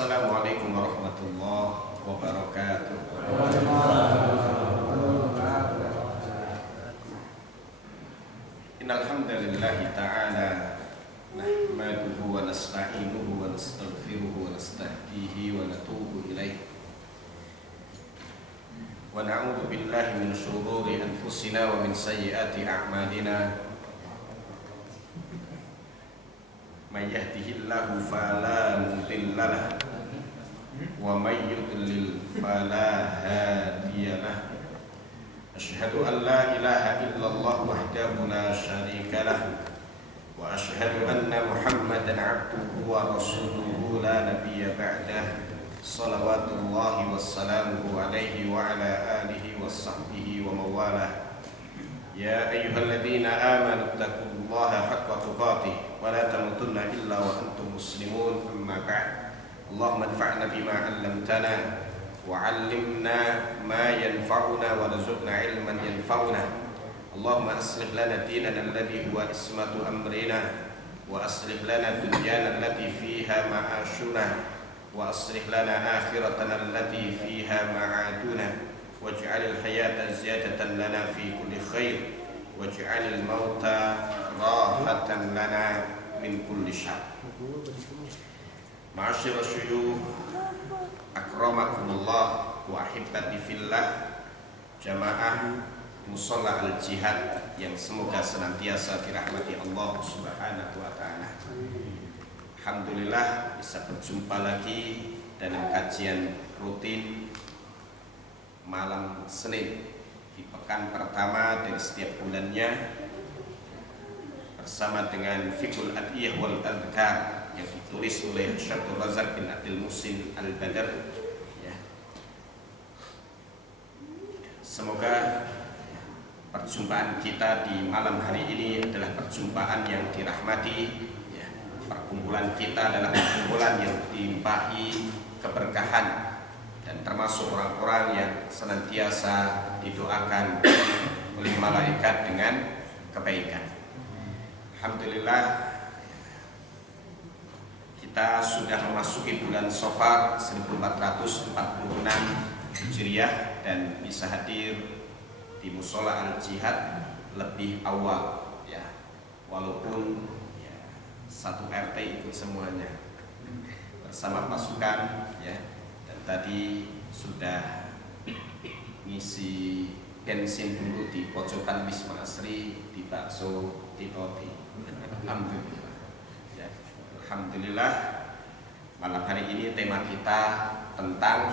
Assalamualaikum warahmatullahi wabarakatuh. Innal hamdalillahi ta'ala nahmaduhu wa nasta'inuhu wa nastaghfiruhu wa nastahdihi wa natubu ilaihi wa na'udzu billahi min shururi anfusina wa min sayyiati a'malina. May yahdihillahu fala mudilla lahu wa may yudlil fala hadiya lahu. Asyhadu an la ilaha illallah wahdahu la syarika lahu wa asyhadu anna Muhammadan 'abduhu wa rasuluhu la nabiyya ba'dah. Shalawatullahi wassalamuhu alaihi wa ala alihi wa sahbihi wa mawalah. Ya ayyuhalladzina amanu taqullaha haqqa tuqatih wa la tamutunna illa wa antum muslimun. Amma ba'd. Allahumma anfa'na bima 'allamtana wa 'allimna ma yanfa'una wa rzuqna 'ilman yanfa'una. Allahumma aslih lana dinana alladhi huwa ismatu amrina wa aslih lana dunyana allati fiha ma'ashuna wa aslih lana akhiratana allati fiha ma'aduna. Waj'alil hayata ziyadatan lana fi kulli khair waj'alil mauta rahatan lana min kulli syarr. Ma'asyiral syuyukh, akramakumullah wa ahibbati fillah, jamaah musalla al-jihad yang semoga senantiasa dirahmati Allah Subhanahu wa taala. Alhamdulillah bisa berjumpa lagi dalam kajian rutin malam Senin di pekan pertama dari setiap bulannya bersama dengan Fiqhul Adiyah wal Adhkar yang ditulis oleh Syaikhul Razak bin Abdul Muhsin Al-Badr ya. Semoga perjumpaan kita di malam hari ini adalah perjumpaan yang dirahmati ya. Perkumpulan kita adalah perkumpulan yang dilimpahi keberkahan dan termasuk orang-orang yang senantiasa didoakan oleh malaikat dengan kebaikan. Alhamdulillah kita sudah memasuki bulan Safar 1446 Hijriah dan bisa hadir di Mushola Al-Jihad lebih awal ya, walaupun ya, satu RT ikut semuanya bersama pasukan ya. Tadi sudah ngisi bensin dulu di pojokan Wisma Asri di bakso Titoti. Alhamdulillah ya. Alhamdulillah malam hari ini tema kita tentang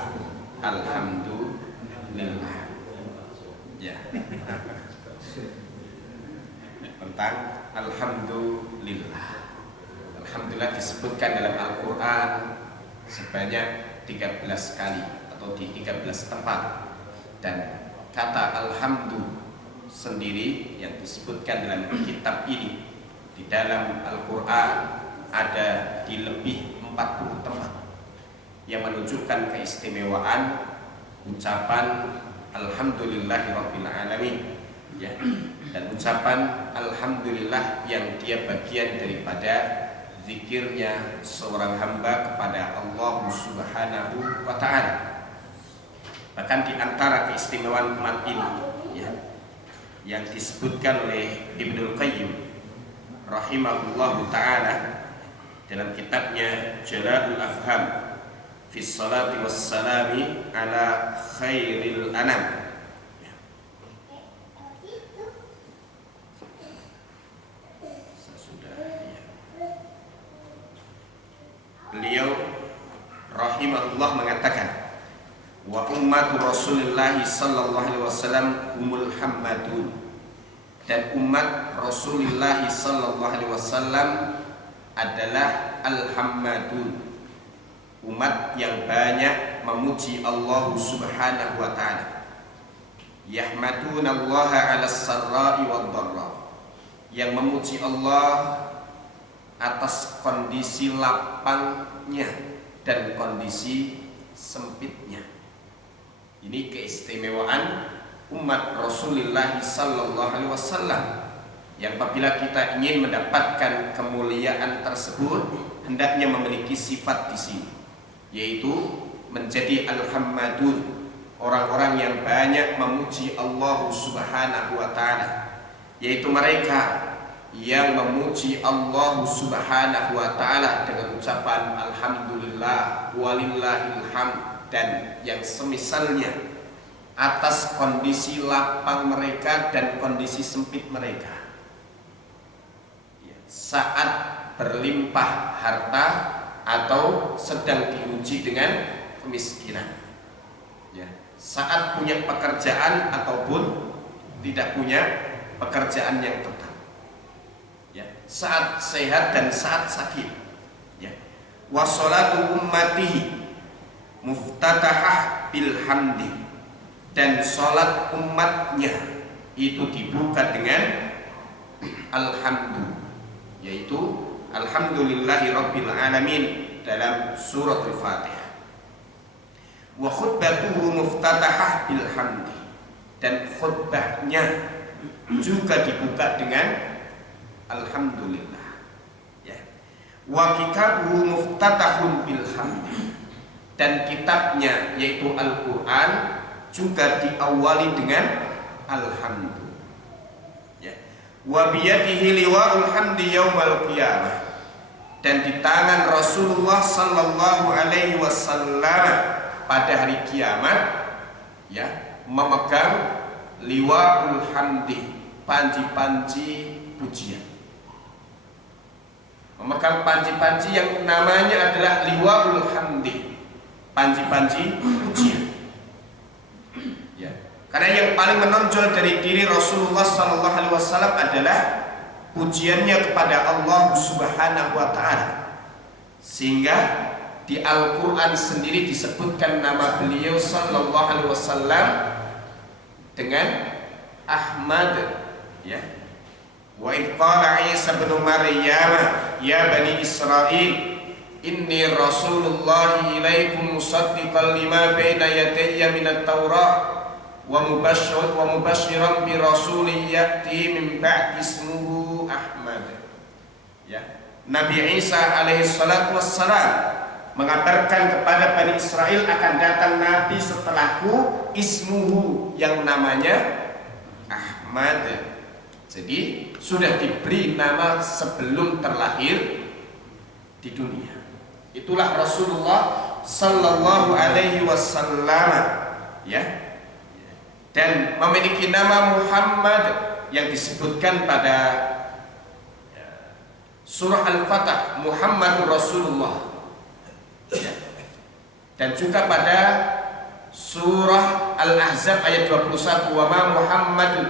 Alhamdulillah ya. Tentang Alhamdulillah. Alhamdulillah disebutkan dalam Al-Quran sebanyak 13 kali atau di 13 tempat, dan kata alhamdu sendiri yang disebutkan dalam kitab ini di dalam Al-Quran ada di lebih 40 tempat yang menunjukkan keistimewaan ucapan alhamdulillahirabbil alamin ya, dan ucapan alhamdulillah yang dia bagian daripada zikirnya seorang hamba kepada Allah Subhanahu wa ta'ala. Bahkan di antara keistimewaan umat ini ya, yang disebutkan oleh Ibnul Qayyim rahimahullahu ta'ala dalam kitabnya Jala'ul Afham fi salati wassalami ala khairil anam. Beliau rahimahullah mengatakan wa ummatu Rasulullah sallallahu alaihi wasallam humul hammadun, dan umat Rasulullah sallallahu alaihi wasallam adalah al-hammadun, umat yang banyak memuji Allah Subhanahu wa taala. Yahmadunallaha 'alas sarra'i wad dharra, yang memuji Allah atas kondisi lapangnya dan kondisi sempitnya. Ini keistimewaan umat Rasulullah sallallahu alaihi wasallam, yang apabila kita ingin mendapatkan kemuliaan tersebut hendaknya memiliki sifat di sini. yaitu menjadi al-hammadun, orang-orang yang banyak memuji Allah Subhanahu wa taala, yaitu mereka yang memuji Allah Subhanahu wa taala dengan ucapan alhamdulillah walillahil hamd dan yang semisalnya atas kondisi lapang mereka dan kondisi sempit mereka, saat berlimpah harta atau sedang diuji dengan kemiskinan, saat punya pekerjaan ataupun tidak punya pekerjaan yang tetap, saat sehat dan saat sakit. Wa sholatu ummatihi muftatahah bilhamdi, dan sholat umatnya itu dibuka dengan alhamdulillah, yaitu alhamdulillahi rabbil alamin dalam surat al-Fatihah. Wa khutbatuhu muftatahah bilhamdi, dan khutbahnya juga dibuka dengan alhamdulillah. Wa kitabuhu muftatahun bilhamdi, dan kitabnya yaitu Al-Quran juga diawali dengan alhamdulillah. Wa biyadihi liwa'ul hamdi yaumal qiyamah, dan di tangan Rasulullah sallallahu alaihi wasallam pada hari kiamat memegang liwa'ul hamdi, panji-panji pujian, memegang panji-panji yang namanya adalah liwa'ul hamdi, panji-panji pujian. Karena yang paling menonjol dari diri Rasulullah SAW adalah pujiannya kepada Allah Subhanahu wa taala, sehingga di Al-Quran sendiri disebutkan nama beliau sallallahu alaihi wasallam dengan Ahmad. Wa idh qala Isa ibn Maryam ya bani Israil inni rasulullah ilaikum musaddiqan lima baina yadayya minat Taurat wa mubashiran bi rasulin ya'ti min ba'di ismuhu Ahmad. Nabi Isa alaihi salatu wassalam mengabarkan kepada Bani Israel akan datang Nabi setelahku, ismuhu, yang namanya Ahmad. Jadi sudah diberi nama sebelum terlahir di dunia. Itulah Rasulullah sallallahu alaihi wasallam, dan memiliki nama Muhammad yang disebutkan pada surah Al-Fatah, Muhammadur Rasulullah, dan juga pada surah Al-Ahzab ayat 21, wa ma Muhammadun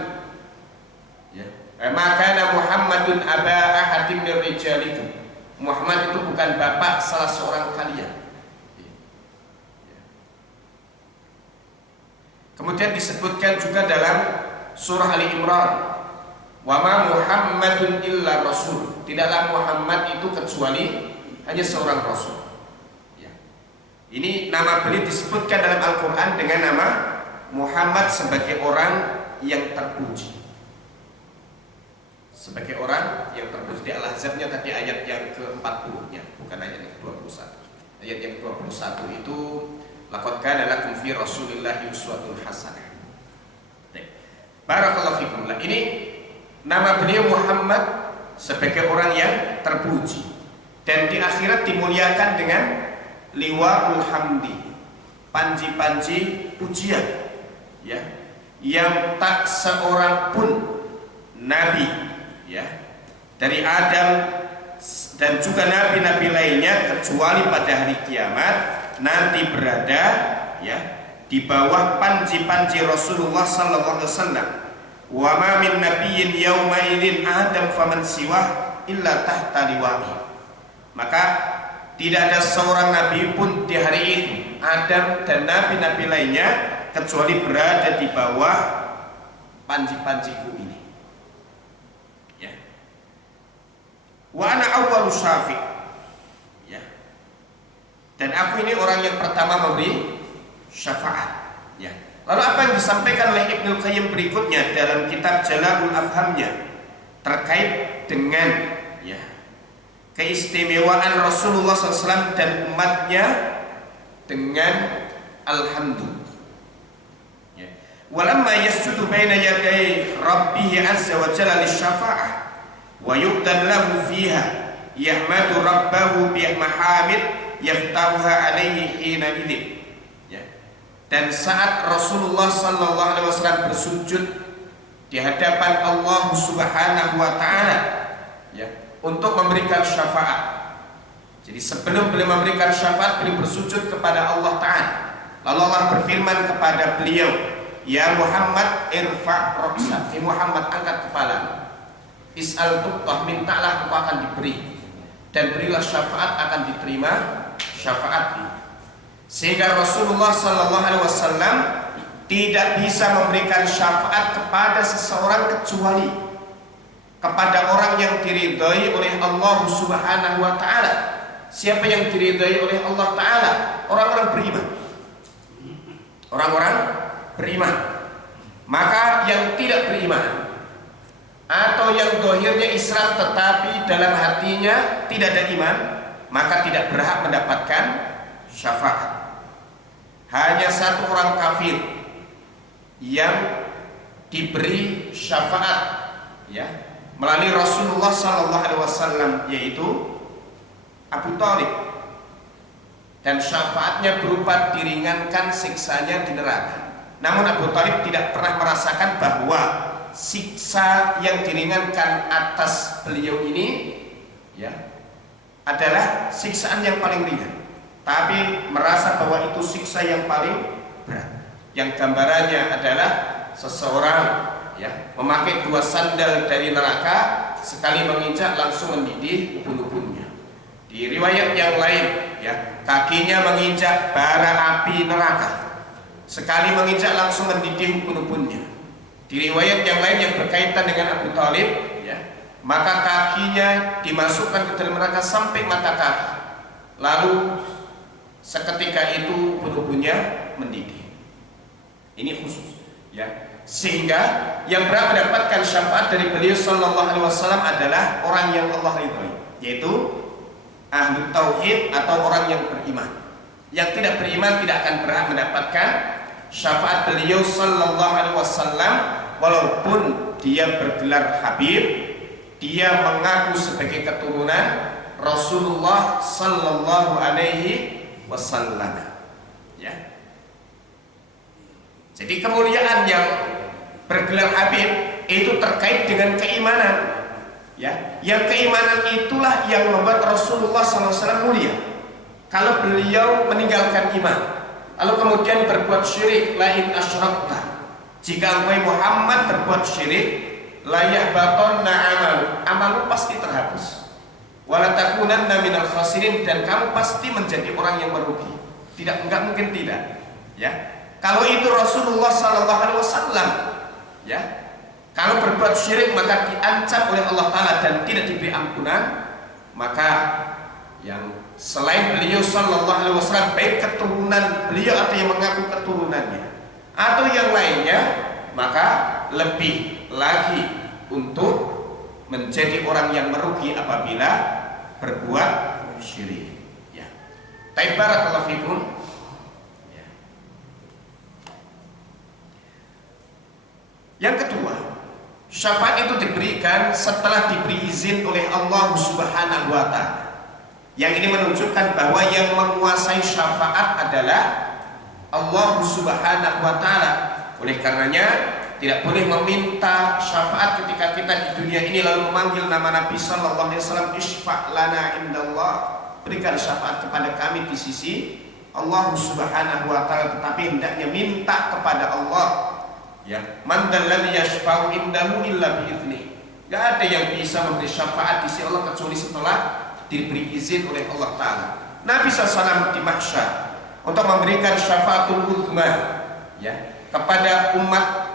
ma kana Muhammadun aba ahadim min rijalikum, Muhammad itu bukan bapak salah seorang kalian. Kemudian disebutkan juga dalam surah Ali Imran, wa ma Muhammadun illa rasul, tidaklah Muhammad itu kecuali hanya seorang rasul. Ini nama beliau disebutkan dalam Al-Quran dengan nama Muhammad sebagai orang yang terpuji, sebagai orang yang terpuji. Di Al-Ahzabnya tadi ayat yang ke-40-nya, bukan ayat yang ke-21. Ayat yang ke-21 itu laqad kana lakum fi rasulillahi uswatun hasanah. Barakallahu fikum. Ini nama beliau Muhammad sebagai orang yang terpuji, dan di akhirat dimuliakan dengan liwa'ul hamdi, panji-panji pujian, yang tak seorang pun nabi, dari Adam dan juga nabi-nabi lainnya kecuali pada hari kiamat nanti berada di bawah panji-panji Rasulullah sallallahu alaihi wasallam. Wa ma min nabiyyin yauma idzin adam faman siwah illa tahta liwa'i. Maka tidak ada seorang nabi pun di hari itu, Adam dan nabi-nabi lainnya, kecuali berada di bawah panji-panjiku ini. Wa ana awwalu syafi'. Dan aku ini orang yang pertama memberi syafaat. Lalu apa yang disampaikan oleh Ibnul Qayyim berikutnya dalam kitab Jala'ul Afhamnya terkait dengan keistimewaan Rasulullah SAW dan umatnya dengan alhamdulillah. Ya. Walamma yasjudu baina yaday rabbih azza wa jalla lisyafa'ah wa yuqdan lahu fiha yahmadu rabbahu bi mahamid yaftahuha alaihi hina idzin. Ya. Dan saat Rasulullah sallallahu alaihi wasallam bersujud di hadapan Allah Subhanahu wa taala, ya, untuk memberikan syafaat. Jadi sebelum beliau memberikan syafaat, beliau bersujud kepada Allah taala. Lalu Allah berfirman kepada beliau, "Ya Muhammad, irfa' ra'sak." Muhammad, angkat kepala. Is'al tuqtah, mintalah engkau akan diberi, dan berilah syafaat akan diterima syafaatmu. Sehingga Rasulullah sallallahu alaihi wasallam tidak bisa memberikan syafaat kepada seseorang kecuali kepada orang yang diridhai oleh Allah Subhanahu wa taala. Siapa yang diridhai oleh Allah taala? Orang-orang beriman. Orang-orang beriman. Maka yang tidak beriman atau yang zahirnya Islam tetapi dalam hatinya tidak ada iman, maka tidak berhak mendapatkan syafaat. Hanya satu orang kafir yang diberi syafaat, ya, melalui Rasulullah sallallahu alaihi wasallam, yaitu Abu Thalib, dan syafaatnya berupa diringankan siksanya di neraka. Namun Abu Thalib tidak pernah merasakan bahwa siksa yang diringankan atas beliau ini, ya, adalah siksaan yang paling ringan, tapi merasa bahwa itu siksa yang paling berat. Yang gambarannya adalah seseorang, ya, memakai 2 sandal dari neraka, sekali menginjak langsung mendidih ubun-ubunnya. Di riwayat yang lain, ya, kakinya menginjak bara api neraka, sekali menginjak langsung mendidih ubun-ubunnya. Di riwayat yang lain yang berkaitan dengan Abu Thalib, ya, maka kakinya dimasukkan ke dalam neraka sampai mata kaki, lalu seketika itu ubun-ubunnya mendidih. Ini khusus, ya, sehingga yang berhak mendapatkan syafaat dari beliau sallallahu alaihi wasallam adalah orang yang Allah ridhai, yaitu ahlu tauhid atau orang yang beriman. Yang tidak beriman tidak akan berhak mendapatkan syafaat beliau sallallahu alaihi wasallam, walaupun dia bergelar Habib, dia mengaku sebagai keturunan Rasulullah sallallahu alaihi wasallam. Ya. Jadi kemuliaan yang bergelar Habib itu terkait dengan keimanan, ya. Yang keimanan itulah yang membuat Rasulullah SAW mulia. Kalau beliau meninggalkan iman, lalu kemudian berbuat syirik, lain asyrakta, jika engkau Muhammad berbuat syirik, layak batonna amalu pasti terhapus, wala takunanna minal khasirin, dan kamu pasti menjadi orang yang merugi. Enggak mungkin tidak, ya. Kalau itu Rasulullah sallallahu alaihi wasallam, ya, kalau berbuat syirik maka diancam oleh Allah taala dan tidak diberi ampunan, maka yang selain beliau sallallahu alaihi wasallam, baik keturunan beliau atau yang mengaku keturunannya atau yang lainnya, maka lebih lagi untuk menjadi orang yang merugi apabila berbuat syirik, ya. Barakallahu fikum. Yang kedua, syafaat itu diberikan setelah diberi izin oleh Allah Subhanahu wa taala. Yang ini menunjukkan bahwa yang menguasai syafaat adalah Allah Subhanahu wa taala. Oleh karenanya tidak boleh meminta syafaat ketika kita di dunia ini lalu memanggil nama Nabi sallallahu alaihi wasallam, isfa' lana indallah, berikan syafaat kepada kami di sisi Allah Subhanahu wa taala, tetapi hendaknya minta kepada Allah. Ya, man dalladzi yashfa'u indahu illa bi'idznih. Enggak ada yang bisa memberi syafaat di sisi Allah kecuali setelah diberi izin oleh Allah taala. Nabi SAW di mahsyar untuk memberikan syafaatul uzma, ya, kepada umat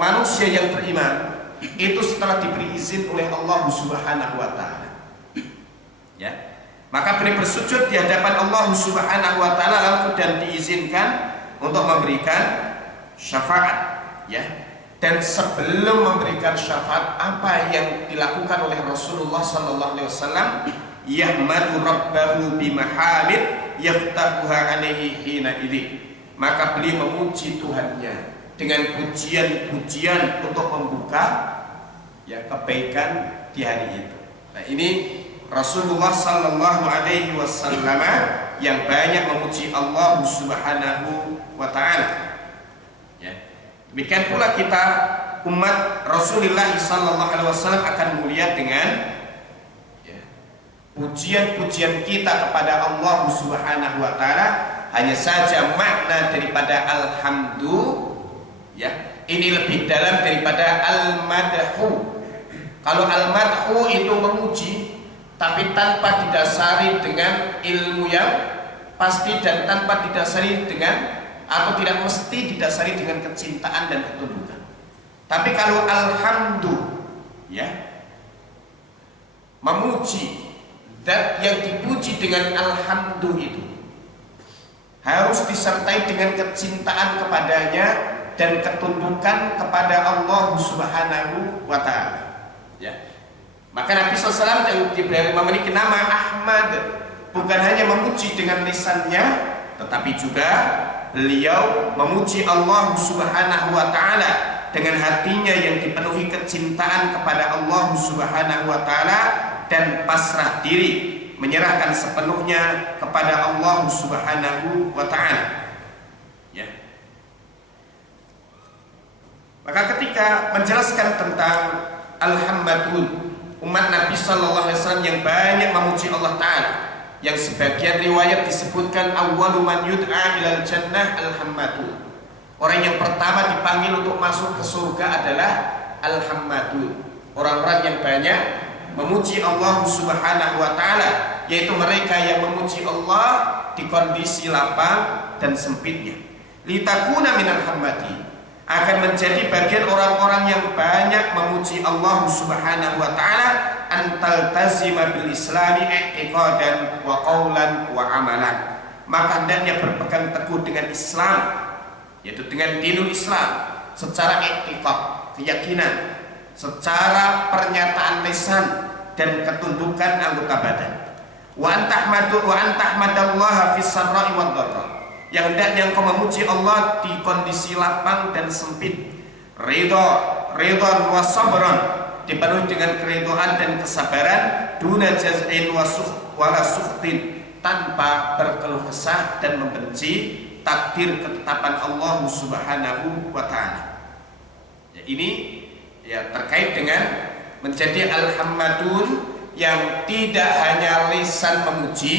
manusia yang beriman, itu setelah diberi izin oleh Allah Subhanahu wa taala. Ya. Maka beliau bersujud di hadapan Allah Subhanahu wa taala lalu kemudian diizinkan untuk memberikan syafaat, ya. Dan sebelum memberikan syafaat, apa yang dilakukan oleh Rasulullah sallallahu alaihi wasallam? Yahmadu rabbahu bimahamid yaftahuha alaihi hina idzi. Maka beliau memuji Tuhannya dengan pujian-pujian untuk membuka ya kebaikan di hari itu. Nah, ini Rasulullah sallallahu alaihi wasallam yang banyak memuji Allah Subhanahu wa taala. Ya. Demikian pula kita umat Rasulullah sallallahu alaihi wasallam akan mulia dengan ya, pujian-pujian kita kepada Allah Subhanahu wa taala. Hanya saja makna daripada alhamdulillah ya, ini lebih dalam daripada al-madhu. Kalau al-madhu itu memuji tapi tanpa didasari dengan ilmu yang pasti dan tanpa didasari dengan atau tidak mesti didasari dengan kecintaan dan ketundukan. Tapi kalau alhamdulillah ya, memuji zat yang dipuji dengan alhamdulillah itu harus disertai dengan kecintaan kepadanya dan ketundukan kepada Allah Subhanahu wa taala. Ya. Maka Nabi SAW yang memiliki nama Ahmad bukan hanya memuji dengan lisannya, tetapi juga beliau memuji Allah Subhanahu wa taala dengan hatinya yang dipenuhi kecintaan kepada Allah Subhanahu wa taala dan pasrah diri, menyerahkan sepenuhnya kepada Allah Subhanahu wa taala. Ya. Maka ketika menjelaskan tentang alhamdulillah, umat Nabi sallallahu alaihi wasallam yang banyak memuji Allah taala, yang sebagian riwayat disebutkan awwalu man yud'a ilal jannah alhamdulillah. Orang yang pertama dipanggil untuk masuk ke surga adalah alhamdulillah. Orang-orang yang banyak memuji Allah Subhanahu wa taala, yaitu mereka yang memuji Allah di kondisi lapang dan sempitnya. Litakuna minal hamadi, akan menjadi bagian orang-orang yang banyak memuji Allah Subhanahu wa taala, antal tazima bil islami i'tiqadan wa qaulan wa amalan. Maka hendaknya berpegang teguh dengan Islam, yaitu dengan dinul Islam secara i'tiqad, keyakinan, secara pernyataan lisan dan ketundukan anggota badan. Wa antahmadallaha fis sarra'i wad dharra. Yang hendaknya engkau memuji Allah di kondisi lapang dan sempit. Ridha wa sabran, dipenuhi dengan keridhaan dan kesabaran, duna jaz'in wala sukhtin, tanpa berkeluh kesah dan membenci takdir ketetapan Allah Subhanahu wa taala. Ya, ini ya terkait dengan menjadi alhamdulillah yang tidak hanya lisan memuji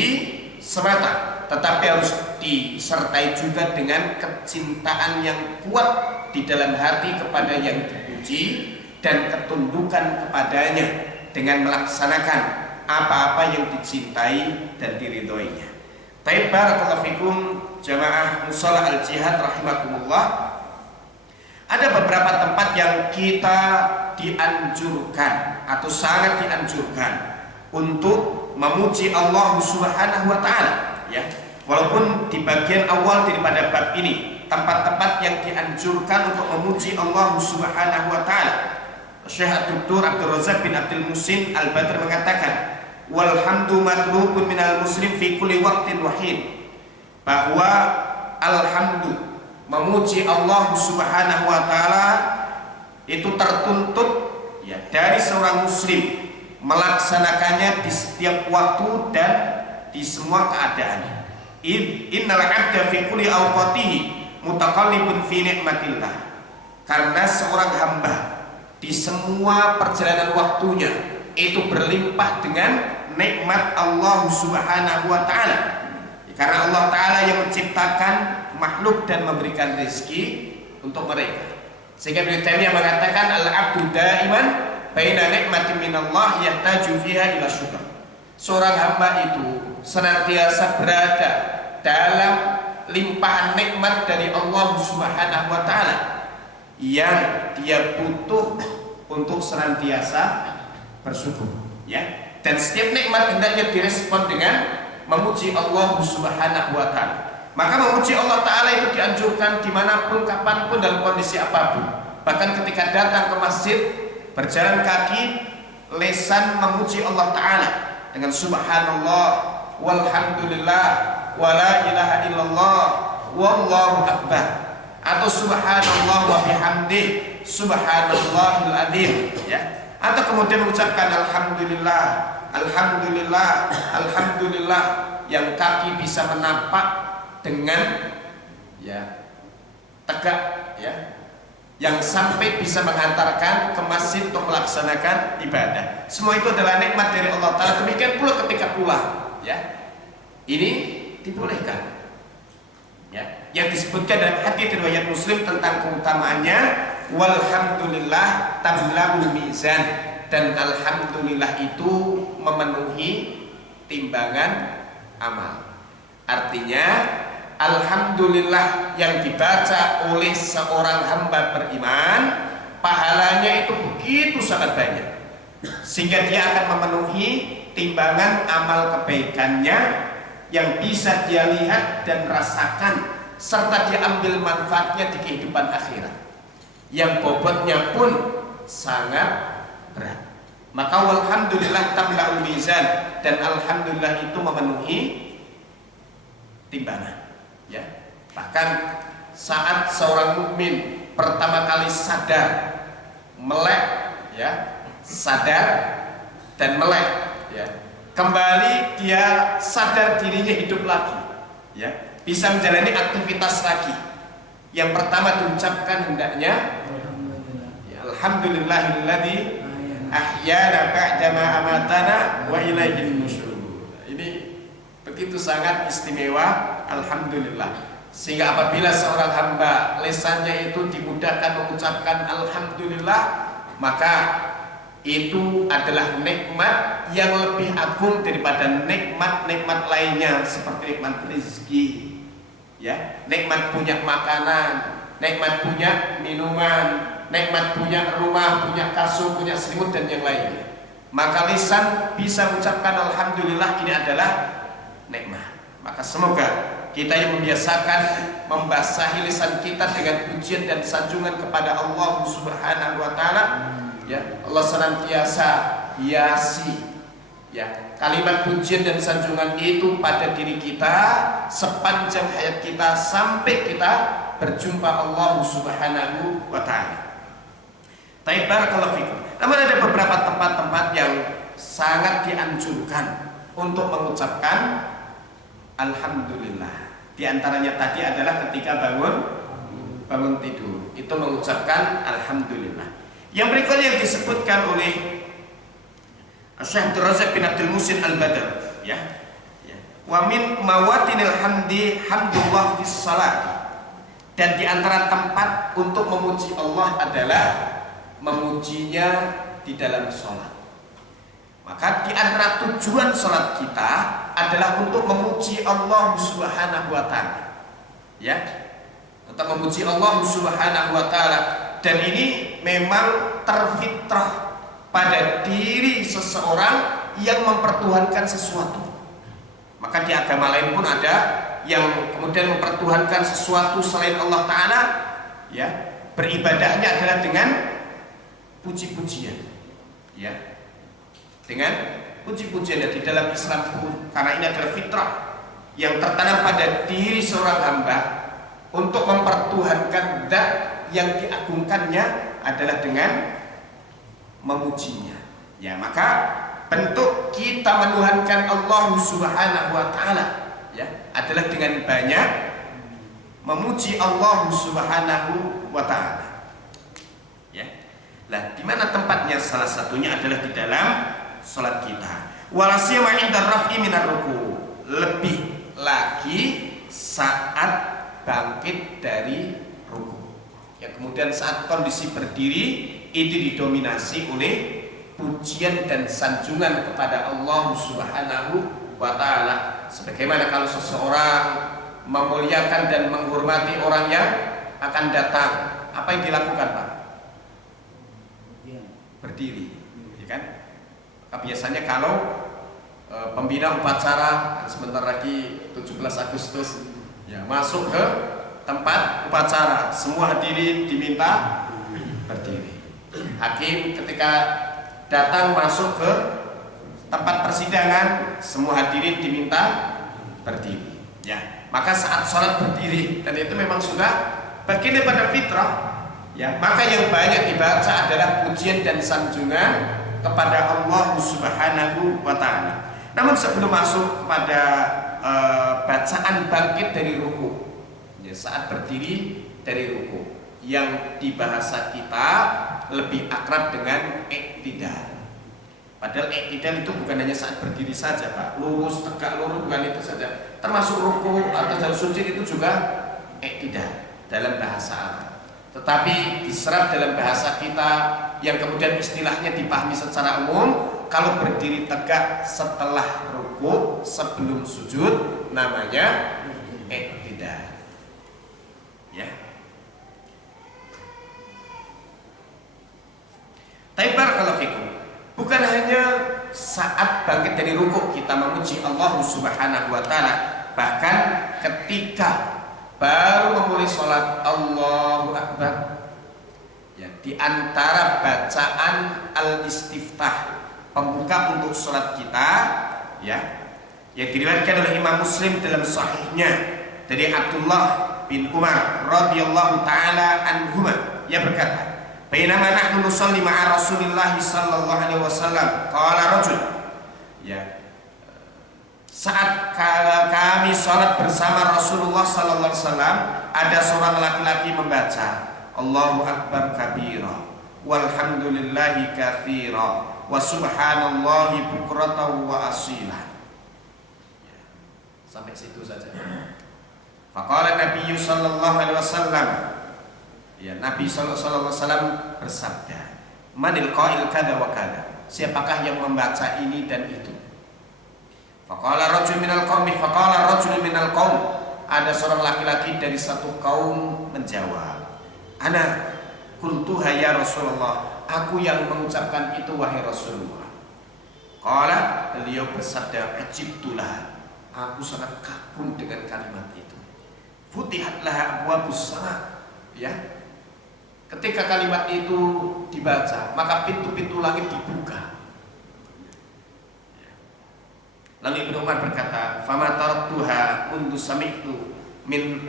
semata, tetapi harus disertai juga dengan kecintaan yang kuat di dalam hati kepada yang dipuji dan ketundukan kepadanya dengan melaksanakan apa-apa yang dicintai dan diridhoinya. Baik, barakallahu fikum jamaah mushola al-jihad rahimakumullah. Ada beberapa tempat yang kita dianjurkan atau sangat dianjurkan untuk memuji Allah Subhanahu wa taala, ya. Walaupun di bagian awal daripada bab ini tempat-tempat yang dianjurkan untuk memuji Allah Subhanahu wa taala, Syekh Dr. Abdul Razak bin Abdul Musin Al-Badr mengatakan, walhamdu matlubun minal muslim fi kulli waqtin wahid, bahwa alhamdulillah, memuji Allah Subhanahu wa taala itu tertuntut ya dari seorang muslim melaksanakannya di setiap waktu dan di semua keadaan. Innal 'abda fi kulli awqatihi mutaqallibun fi ni'matillah. Karena seorang hamba di semua perjalanan waktunya itu berlimpah dengan nikmat Allah Subhanahu wa taala. Karena Allah taala yang menciptakan makhluk dan memberikan rezeki untuk mereka. Sehingga Ibnu Taimiyah mengatakan al-'abdu daiman baina nikmatin minallah yahtaju fiha ila syukur. Seorang hamba itu senantiasa berada dalam limpahan nikmat dari Allah Subhanahu wa taala yang dia butuh untuk senantiasa bersyukur, ya. Dan setiap nikmat hendaknya direspon dengan memuji Allah Subhanahu wa taala. Maka memuji Allah taala itu dianjurkan dimanapun, kapanpun, dalam kondisi apapun. Bahkan ketika datang ke masjid, berjalan kaki, lisan memuji Allah taala dengan subhanallah walhamdulillah wa la ilaha illallah wallahu akbar, atau subhanallah wa bihamdih subhanallahil adzim, ya. Atau kemudian mengucapkan alhamdulillah, alhamdulillah, alhamdulillah, yang kaki bisa menapak dengan ya tegak, ya, yang sampai bisa menghantarkan ke masjid untuk melaksanakan ibadah. Semua itu adalah nikmat dari Allah Ta'ala. Demikian pula ketika pulang, ya, ini dibolehkan, ya. Yang disebutkan dalam hadis riwayat Muslim tentang keutamaannya, walhamdulillah tamla'ul mizan, dan alhamdulillah itu memenuhi timbangan amal. Artinya alhamdulillah yang dibaca oleh seorang hamba beriman, pahalanya itu begitu sangat banyak, sehingga dia akan memenuhi timbangan amal kebaikannya yang bisa dia lihat dan rasakan, serta dia ambil manfaatnya di kehidupan akhirat, yang bobotnya pun sangat berat. Maka walhamdulillah tamla'ul mizan, dan alhamdulillah itu memenuhi timbangan. Ya, bahkan saat seorang mukmin pertama kali sadar, melek, ya, sadar dan melek, ya, kembali dia sadar dirinya hidup lagi, ya, bisa menjalani aktivitas lagi. Yang pertama diucapkan hendaknya, ya, alhamdulillahilladzi ahyana ba'dama amatana wa ilaihin nusyur. Ini begitu sangat istimewa, alhamdulillah. Sehingga apabila seorang hamba lisannya itu dimudahkan mengucapkan alhamdulillah, maka itu adalah nikmat yang lebih agung daripada nikmat-nikmat lainnya, seperti nikmat rezeki, ya, nikmat punya makanan, nikmat punya minuman, nikmat punya rumah, punya kasur, punya selimut, dan yang lainnya. Maka lisan bisa mengucapkan alhamdulillah, ini adalah nikmat. Maka semoga kita yang membiasakan membasahi lisan kita dengan pujian dan sanjungan kepada Allah Subhanahu wa Ta'ala, ya, Allah senantiasa hiasi, ya, kalimat pujian dan sanjungan itu pada diri kita sepanjang hayat kita sampai kita berjumpa Allah Subhanahu wa Ta'ala. Baik, barakallahu fikum. Namun ada beberapa tempat-tempat yang sangat dianjurkan untuk mengucapkan alhamdulillah. Di antaranya tadi adalah ketika bangun tidur, itu mengucapkan alhamdulillah. Yang berikutnya yang disebutkan oleh Syekh Abdul Razak bin Abdul Muhsin Al-Badr, ya, wa min mawatinil hamdi hamdulillah fis salat, dan di antara tempat untuk memuji Allah adalah memujinya di dalam sholat. Maka di antara tujuan sholat kita adalah untuk memuji Allah Subhanahu wa Ta'ala, ya, untuk memuji Allah Subhanahu wa Ta'ala. Dan ini memang terfitrah pada diri seseorang yang mempertuhankan sesuatu. Maka di agama lain pun ada yang kemudian mempertuhankan sesuatu selain Allah Ta'ala, ya, beribadahnya adalah dengan puji-pujian, ya, dengan puji-pujian di dalam Islam pun, karena ini adalah fitrah yang tertanam pada diri seorang hamba untuk mempertuhankan zat yang diagungkannya adalah dengan memujinya. Ya, maka bentuk kita menuhankan Allah Subhanahu wa Ta'ala, ya, adalah dengan banyak memuji Allah Subhanahu wa Ta'ala. Ya. Nah, di mana tempatnya? Salah satunya adalah di dalam salat kita. Walasiyama inda raf'i minar ruku', lebih lagi saat bangkit dari ruku'. Ya, kemudian saat kondisi berdiri itu didominasi oleh pujian dan sanjungan kepada Allah Subhanahu wa Ta'ala. Sebagaimana kalau seseorang memuliakan dan menghormati orang yang akan datang, apa yang dilakukan, Pak? Berdiri, ya kan? Biasanya kalau pembina upacara sebentar lagi 17 Agustus, ya, masuk ke tempat upacara, semua hadirin diminta berdiri. Hakim ketika datang masuk ke tempat persidangan, semua hadirin diminta berdiri. Ya, maka saat sholat berdiri, dan itu memang sudah bagian daripada fitrah. Ya, maka yang banyak dibaca adalah pujian dan sanjungan kepada Allah Subhanahu wa Ta'ala. Namun sebelum masuk pada bacaan bangkit dari ruku, ya, saat berdiri dari ruku, yang di bahasa kita lebih akrab dengan iktidal. Padahal iktidal itu bukan hanya saat berdiri saja, Pak. Lurus, tegak, lurus, bukan itu saja. Termasuk ruku atau dalam sujud itu juga iktidal dalam bahasa Arab. Tetapi diserap dalam bahasa kita yang kemudian istilahnya dipahami secara umum, kalau berdiri tegak setelah ruku, sebelum sujud, namanya iktidal. Ya. Taibar kalau fikum, bukan hanya saat bangkit dari ruku kita memuji Allah Subhanahu wa Ta'ala, bahkan ketika baru memulai sholat Allahu Akbar, ya, di antara bacaan al-istiftah, pembuka untuk sholat kita, ya, yang diriwayatkan oleh Imam Muslim dalam sahihnya dari Abdullah bin Umar radhiyallahu taala anhuma, ia berkata, bainama nahnu nusalli ma'a Rasulillah sallallahu alaihi wasallam qala rajul, ya, saat kami sholat bersama Rasulullah sallallahu alaihi wasallam, ada seorang laki-laki membaca Allahu Akbar kabira walhamdulillahi katsira wa subhanallahi bukratan wa asila. Ya, sampai situ saja. Faqala Nabi sallallahu alaihi wasallam, ya, Nabi sallallahu alaihi wasallam bersabda, manil qail kada wa kada, siapakah yang membaca ini dan itu? Faqala rajul minal qaumi, faqala rajul minal qaum, ada seorang laki-laki dari satu kaum menjawab, ana qultuha ya Rasulullah, aku yang mengucapkan itu wahai Rasulullah. Qala, beliau bersabda, ajibtulah, aku sangat kagum dengan kalimat itu. Futihatlah abwabus sama, ya, ketika kalimat itu dibaca, maka pintu-pintu langit dibuka. Lalu Ibnu Umar berkata, fama taraktuha mundu sami'tu min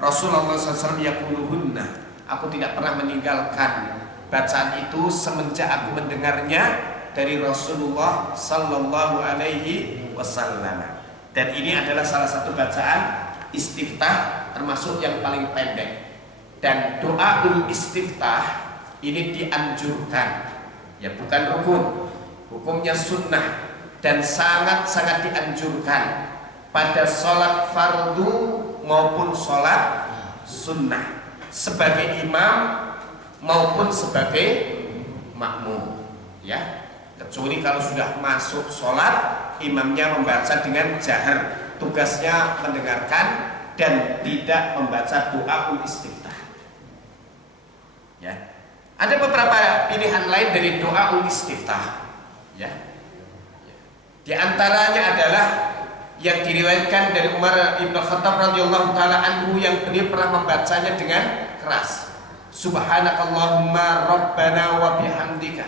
Rasulullah SAW yaquluhunna, aku tidak pernah meninggalkan bacaan itu semenjak aku mendengarnya dari Rasulullah sallallahu alaihi wasallam. Dan ini adalah salah satu bacaan istiftah termasuk yang paling pendek. Dan doaul istiftah ini dianjurkan, ya, bukan rukun, hukumnya sunnah, dan sangat-sangat dianjurkan pada sholat fardu maupun sholat sunnah, sebagai imam maupun sebagai makmum, ya, kecuali kalau sudah masuk sholat imamnya membaca dengan jahar, tugasnya mendengarkan dan tidak membaca doaul istiftah. Ya, ada beberapa pilihan lain dari doaul istiftah, ya. Di antaranya adalah yang diriwayatkan dari Umar bin Khattab radhiyallahu taala anhu, yang beliau pernah membacanya dengan keras. Subhanakallahumma rabbana wa bihamdika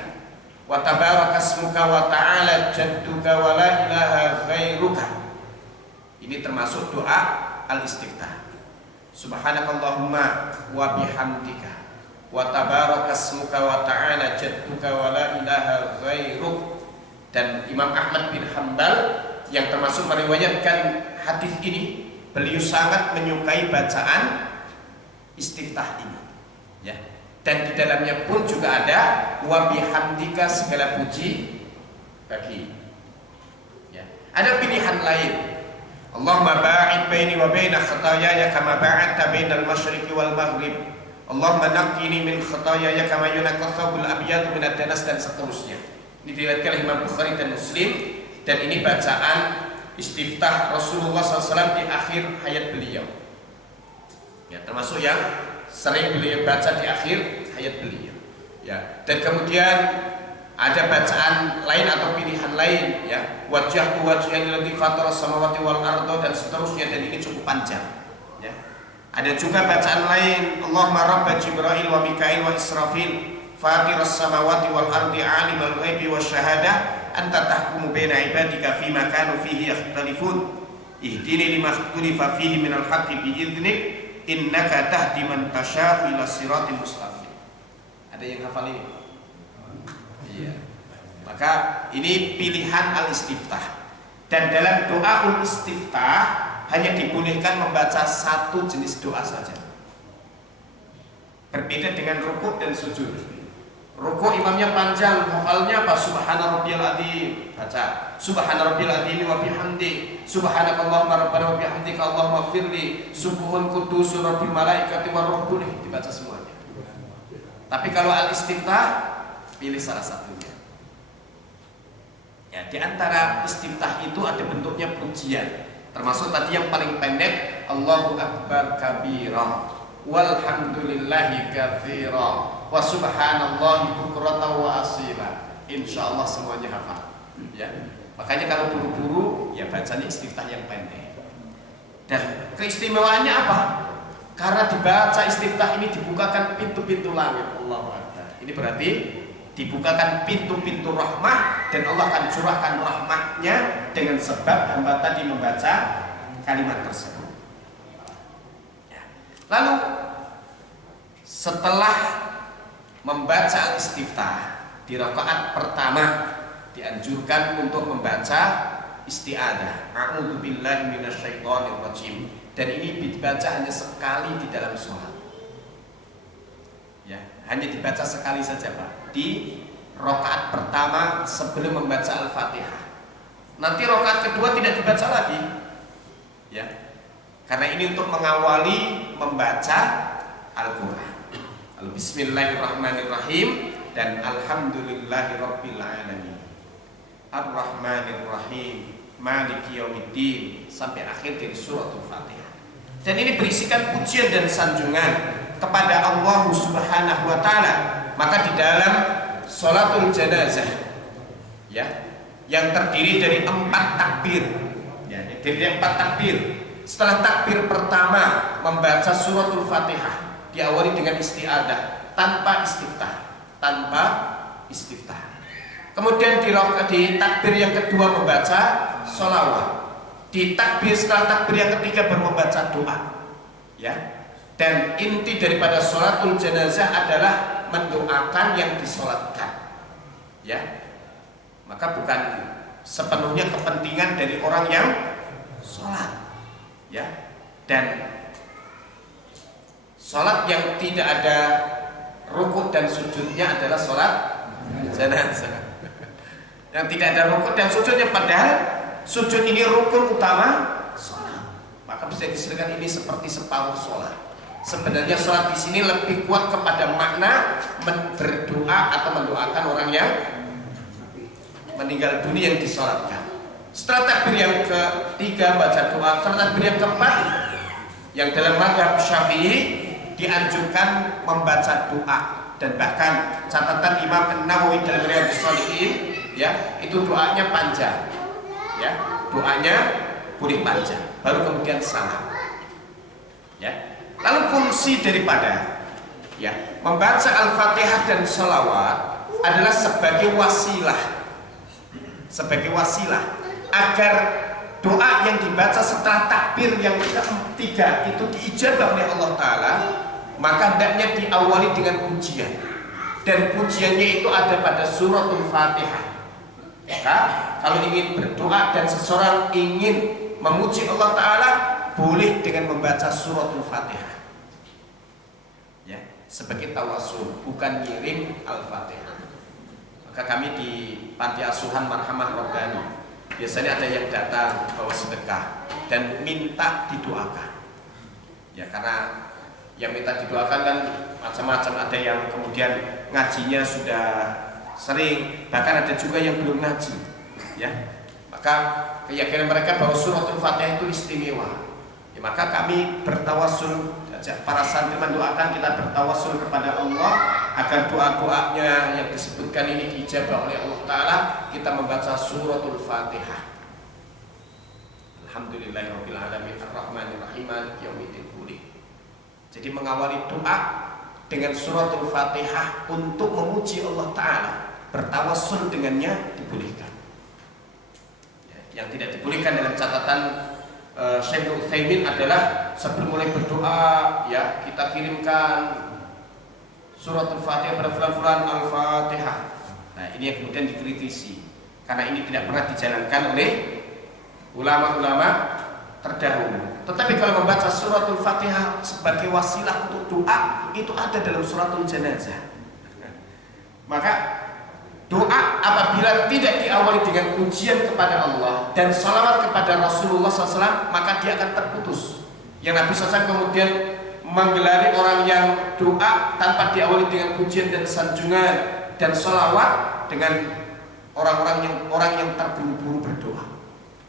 wa tabarakasmuka wa ta'ala jadduka wa la ilaha ghairuka. Ini termasuk doa al-istiftah. Subhanakallahumma wa bihamdika wa tabarakasmuka wa ta'ala jadduka wa la ilaha ghairuk. Dan Imam Ahmad bin Hanbal yang termasuk meriwayatkan hadis ini, beliau sangat menyukai bacaan istiftah ini, ya. Dan di dalamnya pun juga ada wa bihamdika, segala puji bagi, ya. Ada pilihan lain, Allahumma ba'id baini wa baina khataayaya kama ba'adta bainal masyriqi wal maghrib, Allahumma naqqini min khataayaya kama yunaqqa thawbul abyadu minad danas, dan seterusnya. Ini diriwayatkan oleh Imam Bukhari dan Muslim, dan ini bacaan istiftah Rasulullah SAW di akhir hayat beliau, ya, termasuk yang sering beliau baca di akhir hayat beliau, ya. Dan kemudian ada bacaan lain atau pilihan lain, ya, wajhatu wajhani alladzi fatara samawati wal arda, dan seterusnya, dan ini cukup panjang, ya. Ada juga bacaan lain, Allahumma rabba Jibril wa Mikail wa Israfil fatiras samawati wal ardi alimul ghaibi wasyahadah anta tahkumu baina ibadika fima kanu fihi yakhtalifun ihdini lima ikhtalafa fihi minal haqqi bi'idhnik innaka tahdi man tasya'u ila siratal mustaqim. Ada yang hafal ini? Iya. Maka ini pilihan al-istiftah. Dan dalam doa istiftah hanya dibolehkan membaca satu jenis doa saja. Berbeda dengan rukuk dan sujud. Rukuk imamnya panjang, hafalnya apa? Subhana rabbiyal adzim, baca. Subhana rabbiyal adzim wa bihamdi. Subhanakallahumma rabbana wa bihamdika Allahumma firli. Subhun qudusun rabbil malaikati war ruh, dibaca semuanya. Tapi kalau al-istiftah pilih salah satunya. Ya, di antara istiftah itu ada bentuknya pujian. Termasuk tadi yang paling pendek, Allahu akbar kabira walhamdulillahi katsira wa subhanallahi bukratan wa asila. Insyaallah semuanya hafal. Ya. Makanya kalau buru-buru ya bacanya istiftah yang pendek. Dan keistimewaannya apa? Karena dibaca istiftah ini dibukakan pintu-pintu langit. Allahu akbar. Ini berarti dibukakan pintu-pintu rahmah dan Allah akan curahkan rahmatnya dengan sebab hamba tadi membaca kalimat tersebut. Lalu setelah membaca istiftah di rakaat pertama dianjurkan untuk membaca isti'adzah. A'udzu billahi minasyaitonir rajim. Dan ini dibaca hanya sekali di dalam sholat. Ya, hanya dibaca sekali saja Pak. Di rakaat pertama sebelum membaca Al-Fatihah. Nanti rakaat kedua tidak dibaca lagi. Ya. Karena ini untuk mengawali membaca Al-Qur'an. Bismillahirrahmanirrahim dan alhamdulillahirabbil alamin. Ar-Rahmanir-Rahim, Maliki Yaumiddin sampai akhir dari suratul Fatihah. Dan ini berisikan pujian dan sanjungan kepada Allah Subhanahu wa taala. Maka di dalam sholatul janazah ya, yang terdiri dari 4 takbir. Ya, dari 4 takbir. Setelah takbir pertama membaca suratul Fatihah diawali dengan isti'adzah tanpa istiftah. Kemudian di takbir yang kedua membaca sholawat. Di takbir setelah takbir yang ketiga baru membaca doa. Ya. Dan inti daripada sholatul janazah adalah mendoakan yang disolatkan. Ya. Maka bukan sepenuhnya kepentingan dari orang yang sholat. Ya. Dan sholat yang tidak ada rukuk dan sujudnya adalah sholat janazah. Yang tidak ada rukuk dan sujudnya, padahal sujud ini rukun utama sholat. Maka bisa disebutkan ini seperti separuh sholat. Sebenarnya sholat di sini lebih kuat kepada makna berdoa atau mendoakan orang yang meninggal dunia yang disolatkan. Setelah takbir yang ketiga baca doa. Setelah takbir yang keempat, yang dalam mazhab Syafi'i dianjurkan membaca doa. Dan bahkan catatan Imam An-Nawawi dalam Riyadhus Shalihin, ya, itu doanya panjang. Ya, doanya boleh panjang. Baru kemudian salam. Ya. Lalu fungsi daripada ya membaca Al-Fatihah dan sholawat adalah sebagai wasilah agar doa yang dibaca setelah takbir yang ketiga itu diijabah oleh Allah Ta'ala. Maka hendaknya diawali dengan pujian, dan pujiannya itu ada pada suratul Fatihah. Maka kalau ingin berdoa dan seseorang ingin memuji Allah Ta'ala, boleh dengan membaca suratul Fatihah ya, sebagai tawasul, bukan ngirim Al-Fatihah. Maka kami di Panti Asuhan Marhamah Rabbani biasanya ada yang datang bawa sedekah dan minta didoakan. Ya, karena yang minta didoakan kan macam-macam. Ada yang kemudian ngajinya sudah sering, bahkan ada juga yang belum ngaji ya. Maka keyakinan mereka bahwa suratul Fatihah itu istimewa ya, maka kami bertawasul, para santri mendoakan, kita bertawasul kepada Allah agar doa-doanya yang disebutkan ini diijabah oleh Allah Ta'ala. Kita membaca suratul Fatihah. Alhamdulillahirabbil alamin arrahmanirrahim maliki yaumiddin. Jadi mengawali doa dengan suratul Fatihah untuk memuji Allah Ta'ala, bertawassul dengannya dibolehkan. Yang tidak dibolehkan dalam catatan Syekh Utsaimin adalah sebelum mulai berdoa ya kita kirimkan surat Al-Fatihah pada fulan-fulan Al-Fatihah. Nah ini yang kemudian dikritisi karena ini tidak pernah dijalankan oleh ulama-ulama terdahulu. Tetapi kalau membaca suratul Fatihah sebagai wasilah untuk doa itu ada dalam suratul Janazah. Maka doa apabila tidak diawali dengan pujian kepada Allah dan salawat kepada Rasulullah SAW, maka dia akan terputus. Yang Nabi SAW kemudian menggelari orang yang doa tanpa diawali dengan pujian dan sanjungan dan salawat dengan orang yang terburu-buru berdoa,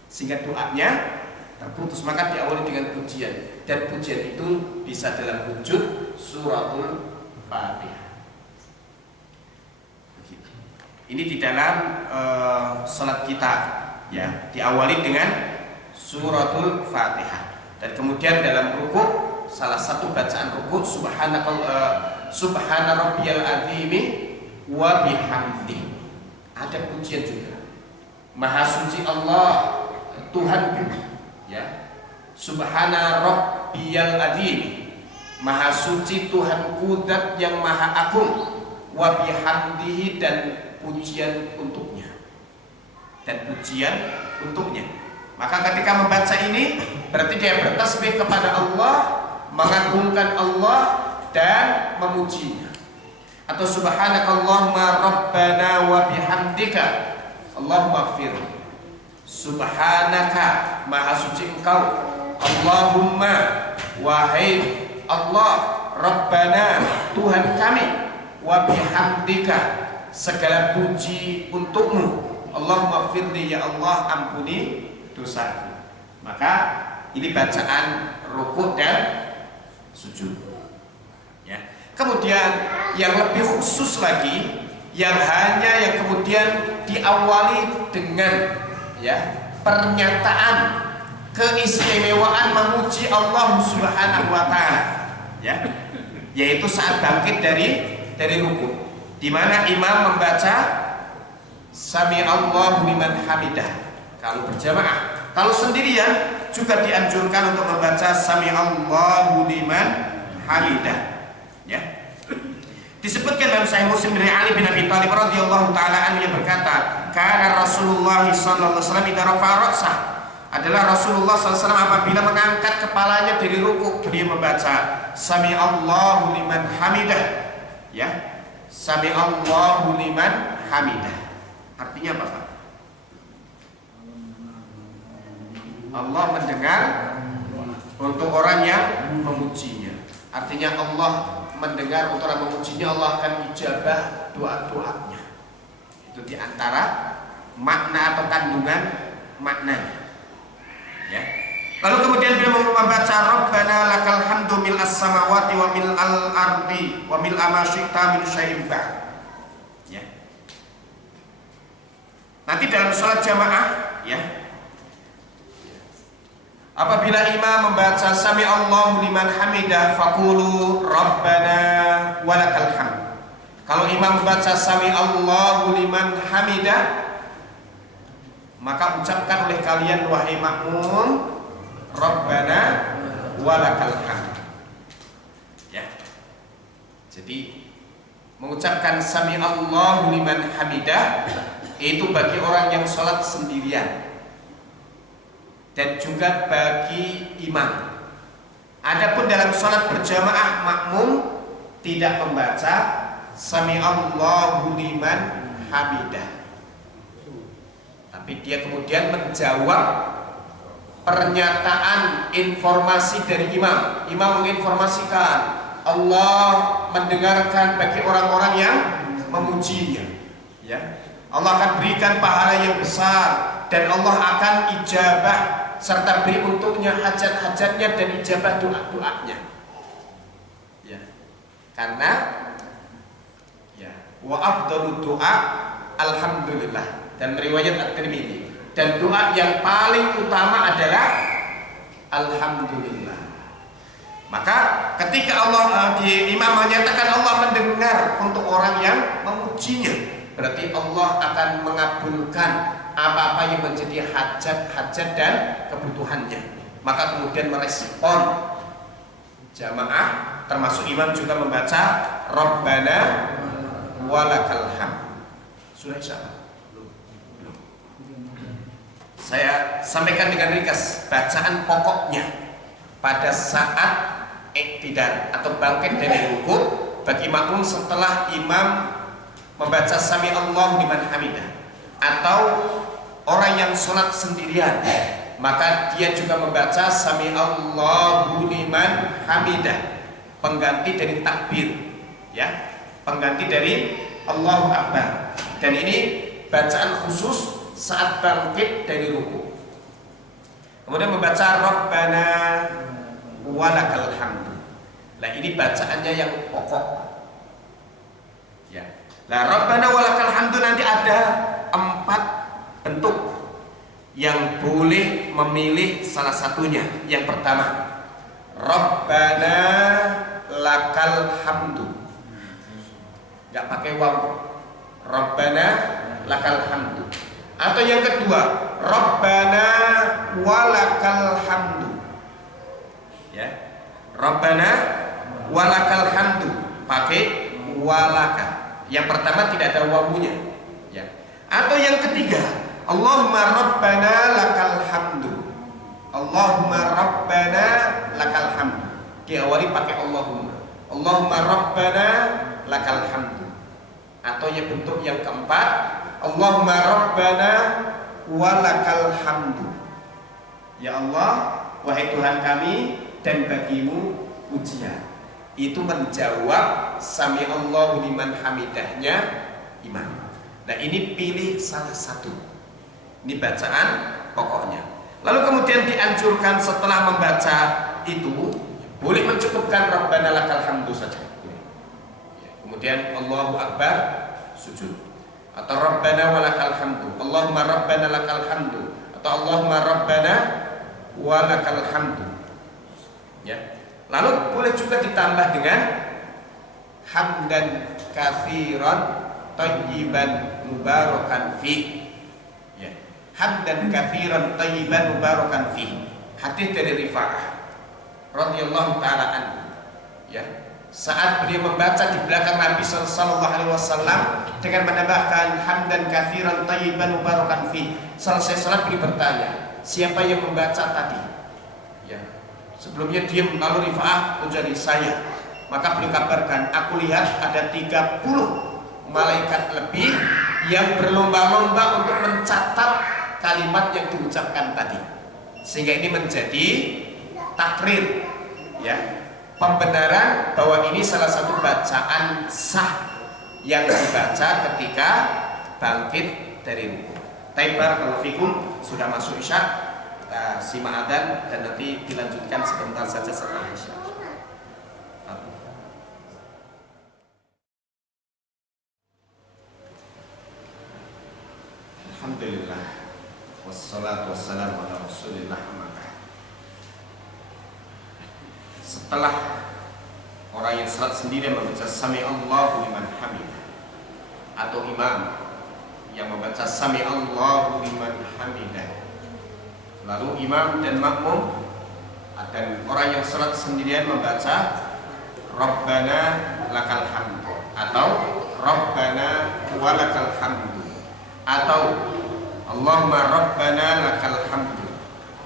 sehingga doanya terputus. Maka diawali dengan pujian, dan pujian itu bisa dalam wujud suratul Fatihah. Ini di dalam salat kita ya diawali dengan suratul Fatihah, dan kemudian dalam rukuk salah satu bacaan rukuk subhana rabbiyal azimi wa bihamdi, ada pujian juga. Maha suci Allah Tuhanku ya, subhana rabbiyal azim, maha suci Tuhanku zat yang maha agung, wa bihamdihi, dan pujian untuknya, Maka ketika membaca ini berarti dia bertasbih kepada Allah, mengagungkan Allah dan memujinya. Atau subhanakallahumma rabbana wa bihamdika Allahumma ighfir. Subhanaka, maha suci engkau, Allahumma, wahai Allah, rabbana, Tuhan kami, wa bihamdika, segala puji untukmu, Allahumma firli, ya Allah ampuni dosaku. Maka ini bacaan rukuk dan sujud ya. Kemudian yang lebih khusus lagi, yang kemudian diawali dengan ya pernyataan keistimewaan memuji Allah Subhanahu wa taala ya, yaitu saat bangkit dari rukuk, di mana imam membaca Sami Allahu liman hamidah kalau berjamaah. Kalau sendirian juga dianjurkan untuk membaca Sami Allahu liman hamidah ya. Disebutkan dalam Sahih Muslim dari Ali bin Abi Thalib radhiyallahu taala anhu yang berkata, "Kana Rasulullah sallallahu alaihi wasallam idza rafa'a ra'sah." Adalah Rasulullah SAW apabila mengangkat kepalanya dari rukuk, beliau membaca Sami Allahu liman hamidah ya. Sami Allahu liman hamidah. Artinya apa, Pak? Allah mendengar untuk orang yang memujinya. Artinya Allah mendengar untuk orang memujinya, Allah akan ijabah doa-doanya. Itu diantara makna atau kandungan maknanya ya. Lalu kemudian beliau membaca Rabbana lakal hamdu mil as-samawati wa mil al-ardi wa mil ma syi'ta min syai'in ba'd ya. Nanti dalam sholat jamaah ya, apabila imam membaca Sami Allahu liman hamidah faqulu Rabbana walakal hamd. Kalau imam membaca Sami Allahu liman hamidah, maka ucapkan oleh kalian wahai makmum Rabbana walakal hamd ya. Jadi mengucapkan Sami Allahu liman hamidah itu bagi orang yang sholat sendirian dan juga bagi imam. Adapun dalam sholat berjamaah, makmum tidak membaca Sami Allahu liman hamidah, tapi dia kemudian menjawab pernyataan informasi dari imam. Imam menginformasikan Allah mendengarkan bagi orang-orang yang memujinya ya. Allah akan berikan pahala yang besar, dan Allah akan ijabah serta beri untuknya hajat-hajatnya dan ijabah doa-doanya ya. Karena ya wa afdalud doa alhamdulillah, dan riwayat At-Tirmidzi, dan doa yang paling utama adalah alhamdulillah. Maka ketika imam menyatakan Allah mendengar untuk orang yang memujinya, berarti Allah akan mengabulkan apa-apa yang menjadi hajat-hajat dan kebutuhannya. maka kemudian merespon jamaah, termasuk imam juga membaca Rabbana walakal hamd. Sudah insyaallah. Belum. Saya sampaikan dengan ringkas bacaan pokoknya pada saat iktidal atau bangkit dari ruku bagi makmum setelah imam membaca sami Allahu liman hamidah, atau orang yang sholat sendirian maka dia juga membaca sami Allahu liman hamidah, pengganti dari takbir, ya, pengganti dari Allahu Akbar. Dan ini bacaan khusus saat bangkit dari ruku. Kemudian membaca Rabbana walakal hamdu. Nah, ini bacaannya yang pokok. Ya. Nah, Rabbana walakal hamdu nanti ada 4 bentuk yang boleh memilih salah satunya. Yang pertama, Rabbana lakal hamdu. Enggak pakai waw. Rabbana lakal hamdu. Atau yang kedua, Rabbana walakal hamdu. Ya. Rabbana walakal hamdu, pakai walaka. Yang pertama tidak ada wawunya, ya. Atau yang ketiga, Allahumma rabbana lakal hamdu. Allahumma rabbana lakal hamdu. Diawali pakai Allahumma. Allahumma rabbana lakal hamdu. Atau yang bentuk yang keempat, Allahumma rabbana walakal hamdu. Ya Allah, wahai Tuhan kami, dan bagimu pujian. Itu menjawab sami Allahu liman hamidahnya imam. Nah, ini pilih salah satu. Ini bacaan pokoknya. Lalu kemudian dianjurkan setelah membaca itu boleh mencukupkan Rabbana lakal hamdu saja. Kemudian Allahu Akbar sujud. Atau Rabbana walakal hamdu. Allahumma Rabbana lakal hamdu. Atau Allahumma Rabbana walakal hamdu. Ya. Lalu boleh juga ditambah dengan hamdan katsiran thayyiban mubarakan fi. Ya. Hamdan katsiran thayyiban mubarakan fi. Hadis dari Rifa'ah radhiyallahu taala anhu. Ya. Saat beliau membaca di belakang Nabi sallallahu alaihi wasallam dengan menambahkan hamdan katsiran thayyiban mubarakan fi. Selesai salat beliau bertanya, siapa yang membaca tadi? Ya. Sebelumnya diam, lalu Rifa'ah menjadi saya. Maka beliau kabarkan, aku lihat ada 30 malaikat lebih yang berlomba-lomba untuk mencatat kalimat yang diucapkan tadi. Sehingga ini menjadi takrir, ya, pembenaran bahwa ini salah satu bacaan sah yang dibaca ketika bangkit dari ruku. Taibar kalau fikum sudah masuk isya. Kita simak adzan dan nanti dilanjutkan sebentar saja setelah isya. Alhamdulillah wassalatu wassalamu ala Rasulillah. Setelah orang yang salat sendiri membaca sami Allahu liman hamidah, atau imam yang membaca sami Allahu liman hamidah, lalu imam dan makmum dan orang yang salat sendirian membaca Rabbana lakal hamdu atau Rabbana walakal hamdu atau Allahumma Rabbana lakal hamdu,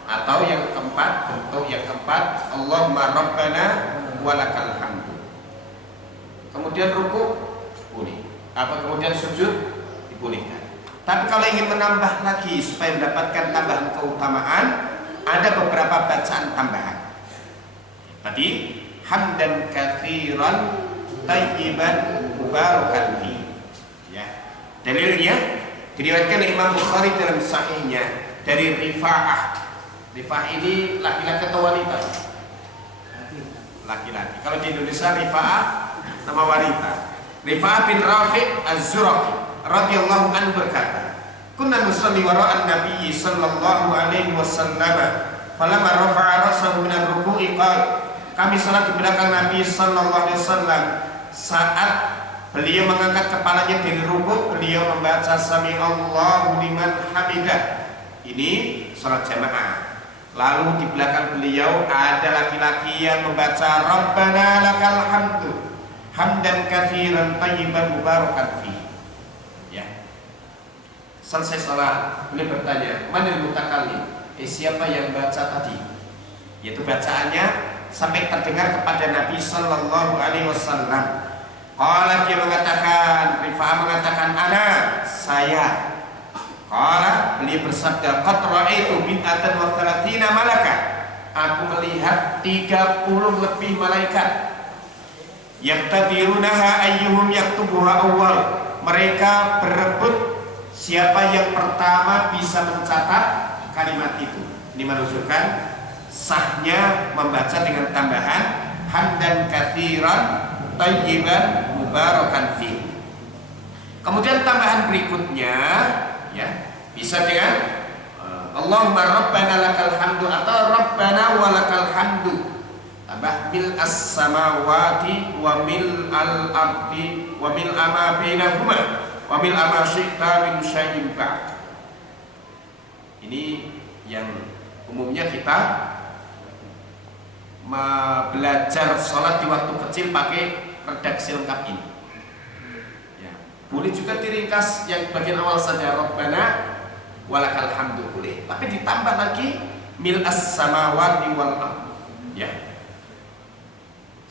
atau yang keempat, bentuk yang keempat, Allahumma Rabbana walakal hamdu. Kemudian ruku boleh, kemudian sujud dibolehkan. Tapi kalau ingin menambah lagi supaya mendapatkan tambahan keutamaan, ada beberapa bacaan tambahan. Tadi hamdan katsiran thayyiban mubarakan fi. Ya. Dalilnya diriwayatkan oleh Imam Bukhari dalam sahihnya dari Rifa'ah. Rifa'ah ini laki-laki atau wanita? Laki-laki. Kalau di Indonesia Rifa'ah nama wanita. Rifa'ah bin Rafi' Az-Zuraqi radhiyallahu anhu berkata, "Kunna nusalli wara'an Nabi sallallahu alaihi wasallam, falamma rafa'a ra'sahu min ar-ruku'i qala." Kami salat di belakang Nabi sallallahu alaihi wasallam. Saat beliau mengangkat kepalanya dari ruku', beliau membaca sami Allahu liman hamidah. Ini salat jamaah. Lalu di belakang beliau ada laki-laki yang membaca Rabbana lakal hamdu hamdan katsiran thayyiban mubarakan fi. Ya. Selesai salat, beliau bertanya, "Manil mutakallim?" Siapa yang baca tadi? Yaitu bacaannya sampai terdengar kepada Nabi sallallahu alaihi wasallam. Qala, dia mengatakan, Rifa'ah mengatakan, "Ana, saya." Qala, beliau bersabda, "Qad ra'aitu bid'atan wa thalathina malaka." Aku melihat 30 lebih malaikat. Yaqtadirunaha ayyuhum yaktubuha awwal. Mereka berebut siapa yang pertama bisa mencatat kalimat itu. Ini menunjukkan sahnya membaca dengan tambahan hamdan katsiran thayyiban mubarakan fi. Kemudian tambahan berikutnya ya, bisa dengan Allahumma rabbana lakal hamdu atau rabbana walakal hamdu. Tambah mil as-samawati wa mil al-ardi wa mil ama bainahuma wa mil ama syi'ta min syai'in ba'd. Ini yang umumnya kita belajar sholat di waktu kecil pakai redaksi lengkap ini. Ya. Boleh juga diringkas yang bagian awal saja Rabbana walakal hamdu boleh, tapi ditambah lagi mil as-samawati wal ardh. Ya.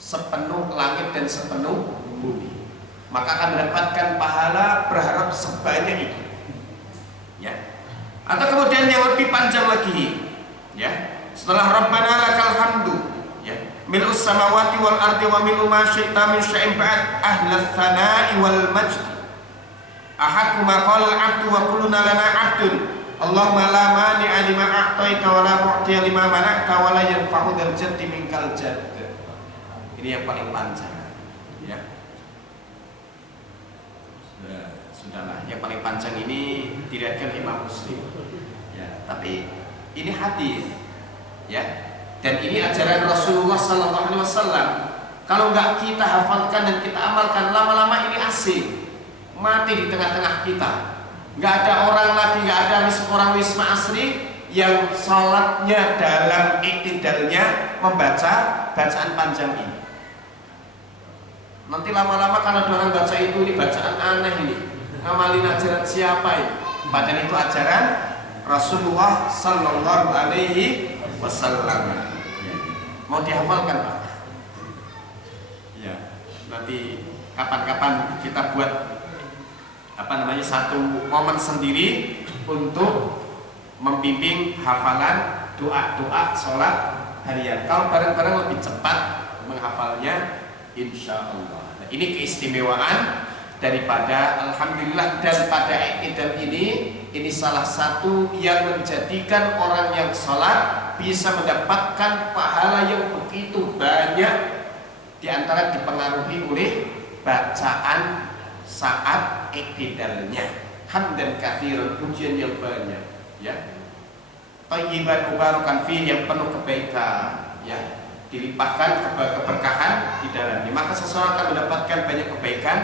Sepenuh langit dan sepenuh bumi. Maka akan mendapatkan pahala berharap sebanyak itu. Ya. Atau kemudian yang lebih panjang lagi, ya. Setelah Rabbana lakal hamdu, ya. Mil'us samawati wal ardi wa mil'u ma syi'ta min syai'in ba'd ahlats tsana'i wal majd. Ahaqqu ma qala al-'abdu wa kulluna lana 'abdun. Allahumma la mani'a lima a'taita wa la mu'tiya lima mana'ta wa la yanfa'u dzal jaddi minkal jadd. Ini yang paling panjang, ya. Sudahlah, yang paling panjang ini diriwayatkan Imam Muslim. Ya, tapi ini hadis, ya. Dan ini ajaran Rasulullah sallallahu alaihi wasallam. Kalau nggak kita hafalkan dan kita amalkan, lama-lama ini asing, mati di tengah-tengah kita. Nggak ada orang lagi, nggak ada orang wisma asri yang sholatnya dalam iktidalnya membaca bacaan panjang ini. Nanti lama-lama kalau ada orang baca itu, ini bacaan aneh ini, ngamalin ajaran siapa ini? Padahal itu ajaran Rasulullah sallallahu alaihi wasallam. Mau dihafalkan, Pak? Ya, nanti kapan-kapan kita buat satu momen sendiri untuk membimbing hafalan doa-doa sholat harian. Kalau bareng-bareng lebih cepat menghafalnya, insya Allah. Nah, ini keistimewaan daripada alhamdulillah, dan pada iktidal ini salah satu yang menjadikan orang yang sholat bisa mendapatkan pahala yang begitu banyak, diantara dipengaruhi oleh bacaan saat iktidalnya. Hamdan katsiran, pujian yang banyak, ya. Thayyiban mubarakan fi, yang penuh kebaikan, ya. Dilimpahkan keberkahan di dalamnya, maka seseorang akan mendapatkan banyak kebaikan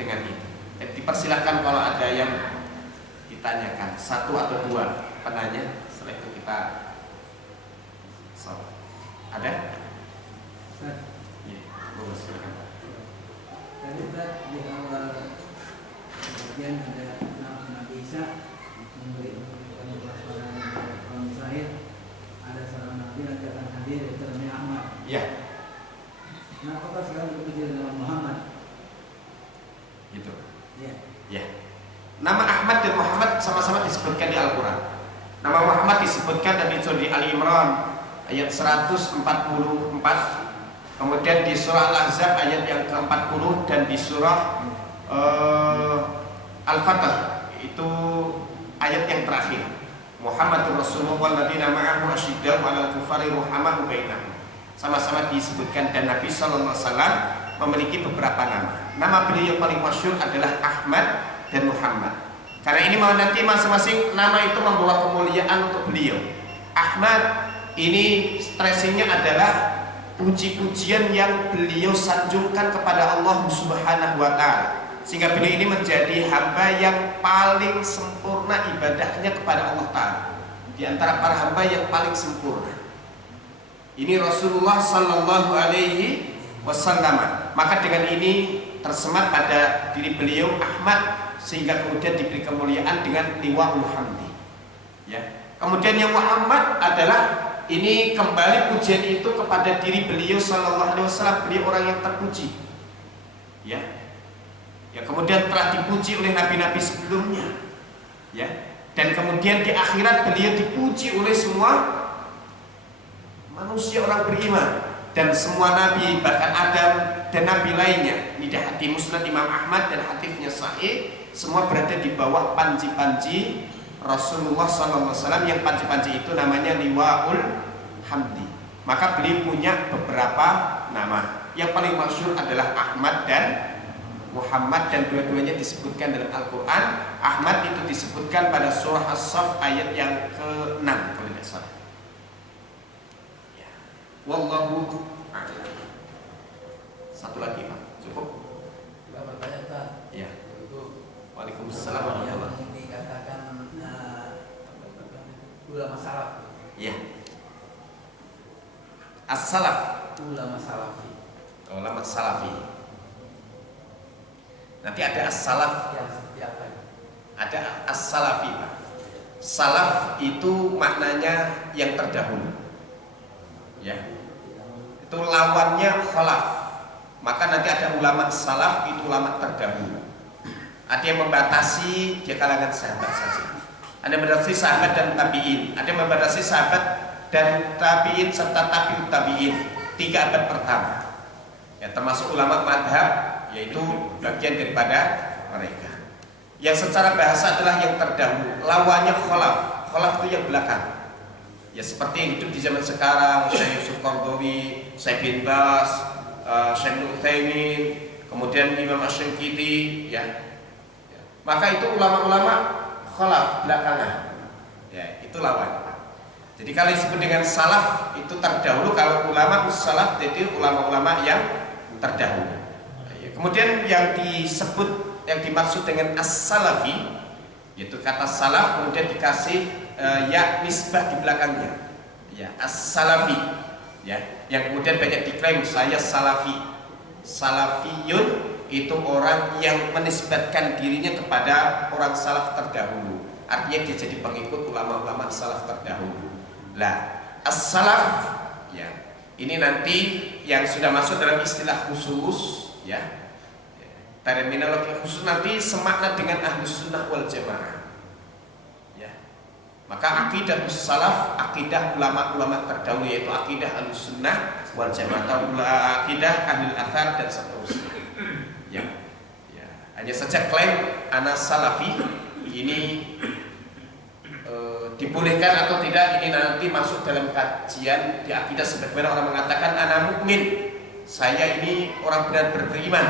dengan itu. Jadi dipersilakan kalau ada yang ditanyakan, satu atau dua penanya, setelah itu kita sholat. Ada? Iya, boleh, silakan. Tadi di awal bagian ada Nabi Isa memberi waspada kaum Israel. Ada seorang Nabi yang akan hadir, yaitu Nabi Ahmad. Ya. Nah, apakah sekarang berbicara dengan Muhammad? Gitu. Ya. Ya. Nama Ahmad dan Muhammad sama-sama disebutkan di Al-Quran. Nama Muhammad disebutkan di surah Ali Imran ayat 144, kemudian di surah Al-Ahzab ayat yang ke-40, dan di surah Al-Fatah itu ayat yang terakhir. Muhammadur Rasulullah walladzina ma'ahu asyiddau 'alal kufari ruhamaa'u bainahum. Sama-sama disebutkan, dan Nabi sallallahu alaihi wasallam memiliki beberapa nama. Nama beliau yang paling masyhur adalah Ahmad dan Muhammad. Karena ini nanti masing-masing nama itu membawa kemuliaan untuk beliau. Ahmad ini stressingnya adalah puji-pujian yang beliau sanjungkan kepada Allah Subhanahu wa ta'ala, sehingga beliau ini menjadi hamba yang paling sempurna ibadahnya kepada Allah Ta'ala. di antara para hamba yang paling sempurna. Ini Rasulullah sallallahu alaihi wasallam. Maka dengan ini tersemat pada diri beliau Ahmad, sehingga kemudian diberi kemuliaan dengan liwaul hamdi. Ya. Kemudian yang Muhammad adalah ini kembali pujian itu kepada diri beliau sallallahu alaihi wasallam, beliau orang yang terpuji. Ya. Ya, kemudian telah dipuji oleh nabi-nabi sebelumnya. Ya. Dan kemudian di akhirat beliau dipuji oleh semua manusia orang beriman dan semua nabi, bahkan Adam dan nabi lainnya. Ini di Musnad Imam Ahmad dan hadisnya sahih, semua berada di bawah panji-panji Rasulullah SAW, yang panji-panji itu namanya liwaul hamdi. Maka beliau punya beberapa nama. Yang paling masyhur adalah Ahmad dan Muhammad, dan dua-duanya disebutkan dalam Al-Quran. Ahmad itu disebutkan pada surah As-Saff ayat yang ke-6 kalau tidak salah. Wallahu a'lam. Satu lagi Pak, cukup? Tidak bertanya Pak. Ya. Itu Waalaikumsalam warahmatullahi yang dikatakan ulama salaf. Ya. As-salaf. Ulama salafi. Ulama salafi. Nanti ada as-salaf. Yang seperti apa? Ada as-salafi Pak. Salaf itu maknanya yang terdahulu. Ya. Itu lawannya khalaf. Maka nanti ada ulama salaf, itu ulama terdahulu. Ada yang membatasi di kalangan sahabat saja. Ada yang membatasi sahabat dan tabi'in. Ada yang membatasi sahabat dan tabi'in serta tabi'ut tabi'in, 3 abad pertama. Ya, termasuk ulama madhab, yaitu bagian daripada mereka. Yang secara bahasa adalah yang terdahulu. Lawannya khalaf. Khalaf itu yang belakang. Ya, seperti yang hidup di zaman sekarang, Syekh Yusuf Qaradawi, Syekh bin Baz, Syekh Ibnu Utsaimin, kemudian Imam Asy-Syanqiti, ya. Maka itu ulama-ulama khalaf belakangan. Ya, itu lawan. Jadi kalau disebut dengan salaf itu terdahulu, kalau ulama salaf jadi ulama-ulama yang terdahulu. Ya, kemudian yang disebut, yang dimaksud dengan as-salafi, yaitu kata salaf kemudian dikasih ya nisbah di belakangnya, ya as-salafi, ya, yang kemudian banyak diklaim saya salafi. Salafiyun itu orang yang menisbatkan dirinya kepada orang salaf terdahulu, artinya dia jadi pengikut ulama-ulama salaf terdahulu. Lah as-salaf, ya, ini nanti yang sudah masuk dalam istilah khusus, ya, terminologi khusus nanti semakna dengan Ahlus Sunnah wal Jamaah. Maka akidah salaf, akidah ulama-ulama terdahulu, yaitu akidah Ahlus Sunnah wal Jamaah, akidah Ahlul Athar dan seterusnya. Ya. Ya. Hanya saja klaim ana salafi ini dibolehkan atau tidak, ini nanti masuk dalam kajian di akidah. Sebagaimana orang mengatakan ana mukmin, saya ini orang benar beriman,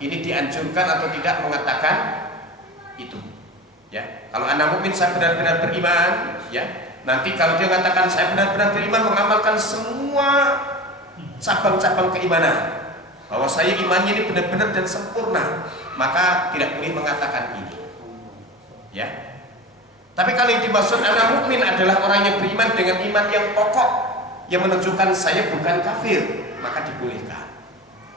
ini dianjurkan atau tidak mengatakan itu. Ya, kalau anak mukmin saya benar-benar beriman, ya. Nanti kalau dia mengatakan saya benar-benar beriman, mengamalkan semua cabang-cabang keimanan, bahwa saya imannya ini benar-benar dan sempurna, maka tidak boleh mengatakan ini. Ya. Tapi kalau yang dimaksud anak mukmin adalah orang yang beriman dengan iman yang pokok, yang menunjukkan saya bukan kafir, maka dibolehkan.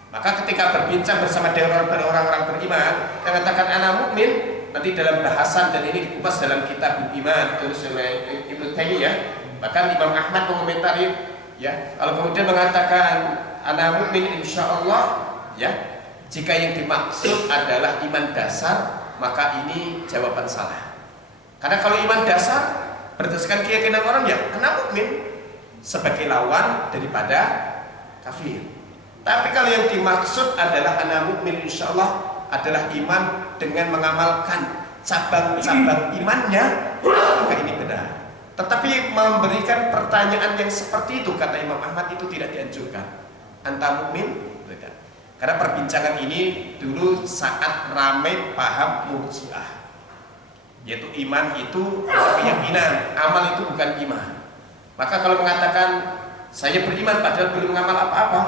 Maka ketika berbincang bersama dengan orang-orang beriman, yang mengatakan anak mukmin, nanti dalam bahasan, dan ini dikupas dalam kitab Iman tulis oleh Ibnu Taimiyah, bahkan Imam Ahmad mengomentari, ya, kalau kemudian mengatakan ana mukmin insyaallah, ya, jika yang dimaksud adalah iman dasar, maka ini jawaban salah. Karena kalau iman dasar berdasarkan keyakinan orang, ya ana mukmin sebagai lawan daripada kafir. Tapi kalau yang dimaksud adalah ana mukmin insyaallah adalah iman dengan mengamalkan cabang-cabang imannya, maka ini benar. Tetapi memberikan pertanyaan yang seperti itu, kata Imam Ahmad, itu tidak dianjurkan. Anta mukmin? Tidak. Karena perbincangan ini dulu saat ramai paham Murji'ah, yaitu iman itu keyakinan, amal itu bukan iman. Maka kalau mengatakan saya beriman padahal belum mengamal apa-apa,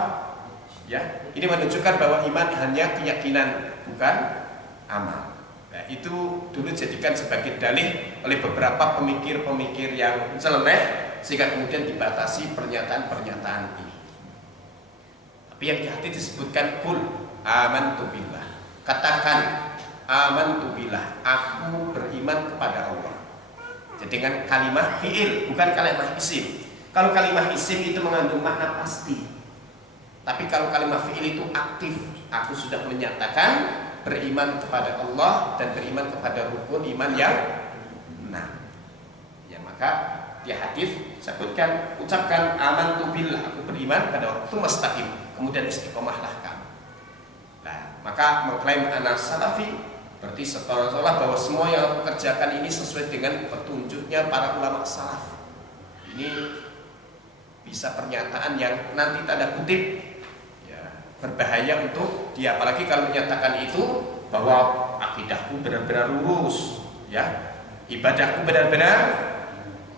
ya, ini menunjukkan bahwa iman hanya keyakinan, bukan amal. Nah, itu dulu jadikan sebagai dalih oleh beberapa pemikir-pemikir yang nyeleneh, sehingga kemudian dibatasi pernyataan-pernyataan ini. Tapi yang di hati disebutkan kul amantu billah. Katakan amantu billah, aku beriman kepada Allah. Jadi dengan kalimat fi'il, bukan kalimat isim. Kalau kalimat isim itu mengandung makna pasti. Tapi kalau kalimat fi'il itu aktif. Aku sudah menyatakan beriman kepada Allah dan beriman kepada rukun iman yang 6. Ya, maka di hadis sebutkan, ucapkan amantu billah, aku beriman pada Allah, itu mustaqim, kemudian istiqomahlah kamu. Nah, maka mengklaim anak salafi berarti seolah-olah bahwa semua yang aku kerjakan ini sesuai dengan petunjuknya para ulama salaf. Ini bisa pernyataan yang nanti tanda kutip berbahaya untuk dia, apalagi kalau menyatakan itu bahwa akidahku benar-benar lurus, ya, ibadahku benar-benar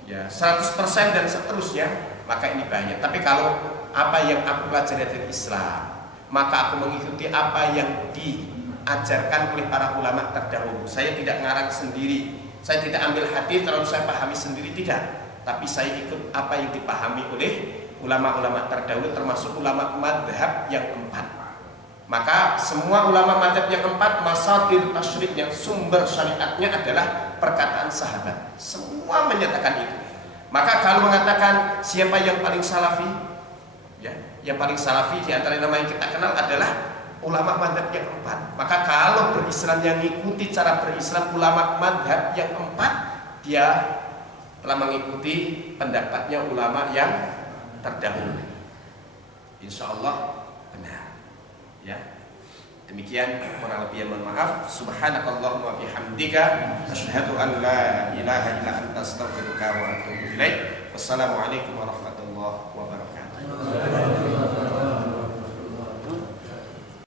ya 100% dan seterusnya, maka ini bahaya. Tapi kalau apa yang aku pelajari dari Islam, maka aku mengikuti apa yang diajarkan oleh para ulama terdahulu. Saya tidak ngarang sendiri, saya tidak ambil hadis lalu saya pahami sendiri, tidak, tapi saya ikut apa yang dipahami oleh ulama-ulama terdahulu, termasuk ulama madhab yang 4. Maka semua ulama madhab yang 4, masadir tasyrik, yang sumber syariatnya adalah perkataan sahabat. Semua menyatakan itu. Maka kalau mengatakan siapa yang paling salafi, ya, yang paling salafi di antara nama yang kita kenal adalah ulama madhab yang 4. Maka kalau berislam yang mengikuti cara berislam ulama madhab yang 4, dia telah mengikuti pendapatnya ulama yang terdahulu. Insya Allah benar. Ya, demikian, kurang lebih mohon maaf. Subhanakallahumma bihamdika asyhadu an la ilaha illa anta astaghfiruka wa atubu ilaik. Wassalamualaikum warahmatullahi wabarakatuh.